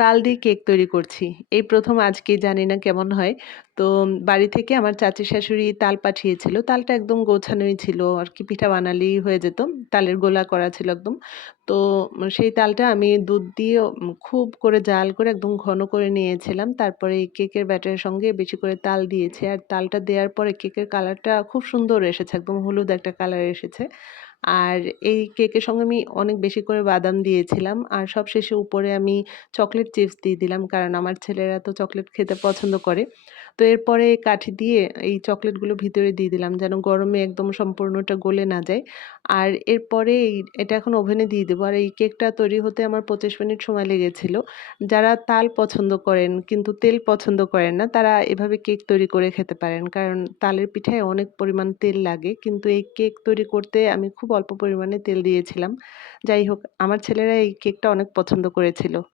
তাল দিয়ে কেক তৈরি করছি। এই ১ম আজকে জানি না কেমন হয়। তো বাড়ি থেকে আমার চাচী শাশুড়ি তাল পাঠিয়েছিল। তালটা একদম গোছানোই ছিল আরকি পিঠা বানালেই হয়ে যেত। তালের গোলা করা ছিল একদম। তো সেই তালটা আমি দুধ দিয়ে খুব করে জাল করে একদম ঘন করে নিয়েছিলাম। তারপরে এই কেকের ব্যাটারের সঙ্গে বেশি করে তাল দিয়েছি। আর তালটা দেওয়ার পরে কেকের কালারটা খুব সুন্দর এসেছে। একদম হলুদ একটা কালার এসেছে। আর এই কেকের সঙ্গে আমি অনেক বেশি করে বাদাম দিয়েছিলাম। আর সবশেষে উপরে আমি চকোলেট চিপস দিয়ে দিলাম। কারণ আমার ছেলেরা তো চকোলেট খেতে পছন্দ করে। তো এরপরে কাঠি দিয়ে এই চকোলেটগুলো ভিতরে দিয়ে দিলাম যেন গরমে একদম সম্পূর্ণটা গলে না যায়। আর এরপরে এটা এখন ওভেনে দিয়ে দেবো। আর এই কেকটা তৈরি হতে আমার ২৫ মিনিট সময় লেগেছিল। যারা তাল পছন্দ করেন কিন্তু তেল পছন্দ করেন না, তারা এভাবে কেক তৈরি করে খেতে পারেন। কারণ তালের পিঠায় অনেক পরিমাণ তেল লাগে। কিন্তু এই কেক তৈরি করতে আমি খুব অল্প পরিমাণে তেল দিয়েছিলাম। যাই হোক, আমার ছেলেরা এই কেকটা অনেক পছন্দ করেছিল।